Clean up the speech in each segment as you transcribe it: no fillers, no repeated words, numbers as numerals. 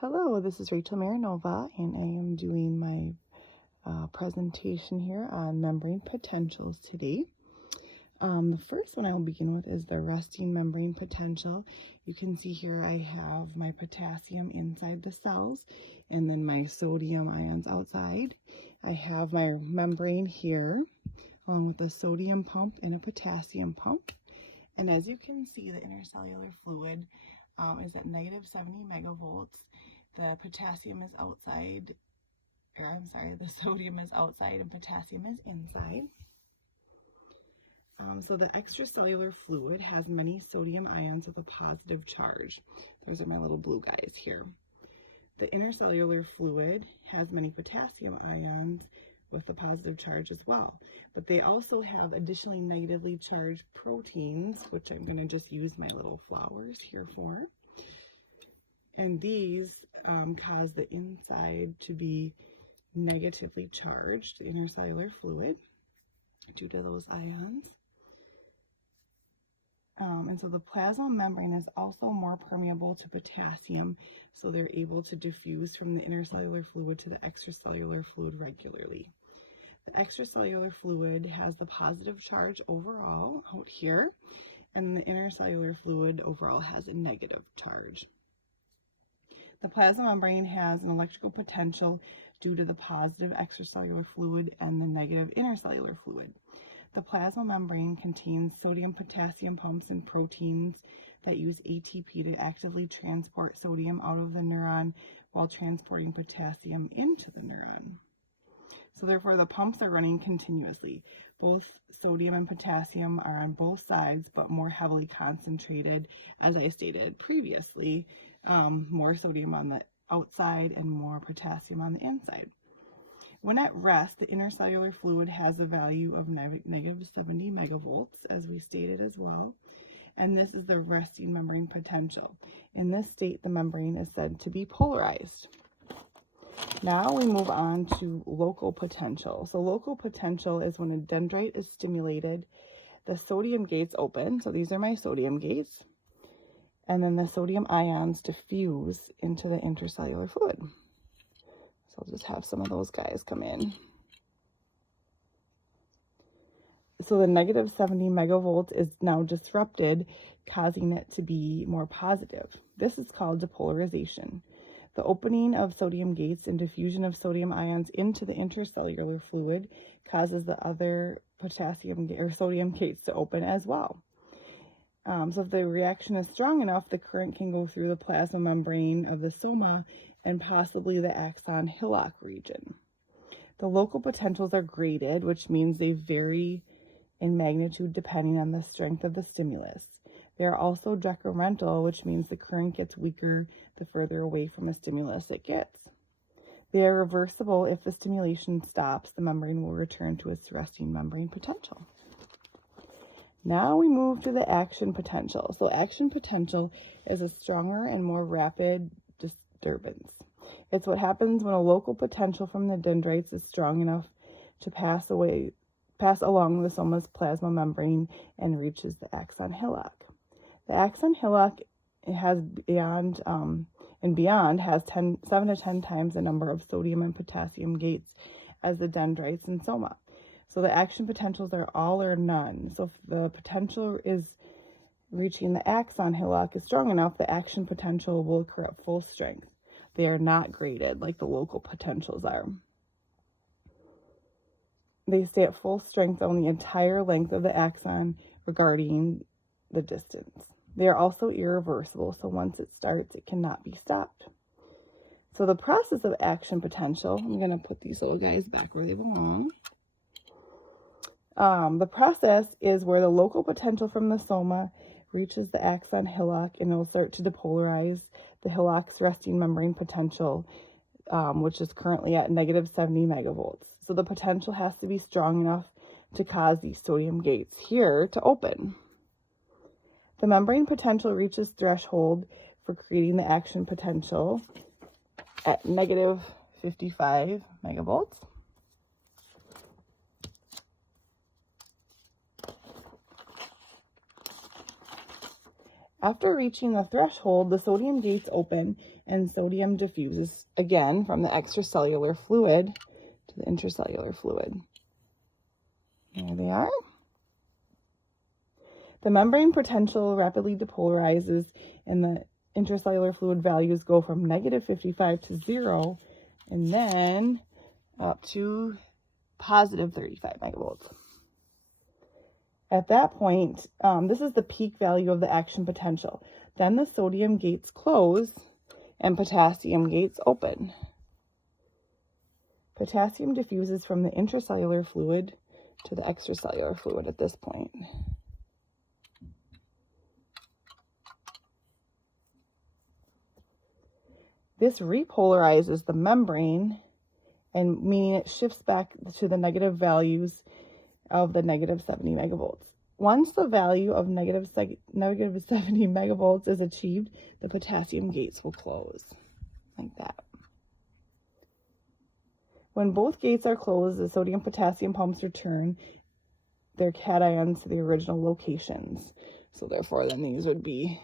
Hello, this is Rachel Marinova, and I am doing my presentation here on membrane potentials today. The first one I will begin with is the resting membrane potential. You can see here I have my potassium inside the cells and then my sodium ions outside. I have my membrane here along with a sodium pump and a potassium pump. And as you can see, the intercellular fluid is at negative 70 megavolts. The potassium is outside, the sodium is outside and potassium is inside. So the extracellular fluid has many sodium ions with a positive charge. Those are my little blue guys here. The intercellular fluid has many potassium ions with a positive charge as well. But they also have additionally negatively charged proteins, which I'm going to just use my little flowers here for. And these cause the inside to be negatively charged, the intercellular fluid, due to those ions. And so the plasma membrane is also more permeable to potassium, so they're able to diffuse from the intercellular fluid to the extracellular fluid regularly. The extracellular fluid has the positive charge overall out here, and the intercellular fluid overall has a negative charge. The plasma membrane has an electrical potential due to the positive extracellular fluid and the negative intercellular fluid. The plasma membrane contains sodium-potassium pumps and proteins that use ATP to actively transport sodium out of the neuron while transporting potassium into the neuron. So therefore, the pumps are running continuously. Both sodium and potassium are on both sides, but more heavily concentrated, as I stated previously. More sodium on the outside and more potassium on the inside. When at rest, the intercellular fluid has a value of negative 70 megavolts, as we stated as well, and this is the resting membrane potential. In this state, the membrane is said to be polarized. Now we move on to local potential. So local potential is when a dendrite is stimulated, the sodium gates open, so these are my sodium gates, and then the sodium ions diffuse into the intercellular fluid. So I'll just have some of those guys come in. So the negative 70 megavolts is now disrupted, causing it to be more positive. This is called depolarization. The opening of sodium gates and diffusion of sodium ions into the intercellular fluid causes the other potassium or sodium gates to open as well. So if the reaction is strong enough, the current can go through the plasma membrane of the soma and possibly the axon hillock region. The local potentials are graded, which means they vary in magnitude depending on the strength of the stimulus. They are also decremental, which means the current gets weaker the further away from a stimulus it gets. They are reversible. If the stimulation stops, the membrane will return to its resting membrane potential. Now we move to the action potential. So action potential is a stronger and more rapid disturbance. It's what happens when a local potential from the dendrites is strong enough to pass along the soma's plasma membrane and reaches the axon hillock. The axon hillock has beyond has 7 to 10 times the number of sodium and potassium gates as the dendrites and soma. So the action potentials are all or none. So if the potential is reaching the axon hillock is strong enough, the action potential will occur at full strength. They are not graded like the local potentials are. They stay at full strength on the entire length of the axon regarding the distance. They are also irreversible, so once it starts, it cannot be stopped. So the process of action potential, I'm going to put these little guys back where they belong. The process is where the local potential from the soma reaches the axon hillock and it will start to depolarize the hillock's resting membrane potential, which is currently at negative 70 megavolts. So the potential has to be strong enough to cause these sodium gates here to open. The membrane potential reaches threshold for creating the action potential at negative 55 megavolts. After reaching the threshold, the sodium gates open and sodium diffuses again from the extracellular fluid to the intracellular fluid. There they are. The membrane potential rapidly depolarizes and the intracellular fluid values go from -55 to 0 and then up to positive 35 megavolts. At that point, this is the peak value of the action potential. Then the sodium gates close and potassium gates open. Potassium diffuses from the intracellular fluid to the extracellular fluid at this point. This repolarizes the membrane, and meaning it shifts back to the negative values of the -70 megavolts. Once the value of negative 70 megavolts is achieved, the potassium gates will close, like that. When both gates are closed, the sodium-potassium pumps return their cations to the original locations. So therefore, then these would be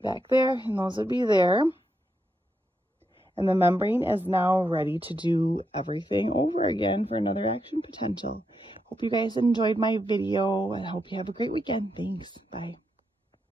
back there, and those would be there. And the membrane is now ready to do everything over again for another action potential. Hope you guys enjoyed my video, and hope you have a great weekend. Thanks. Bye.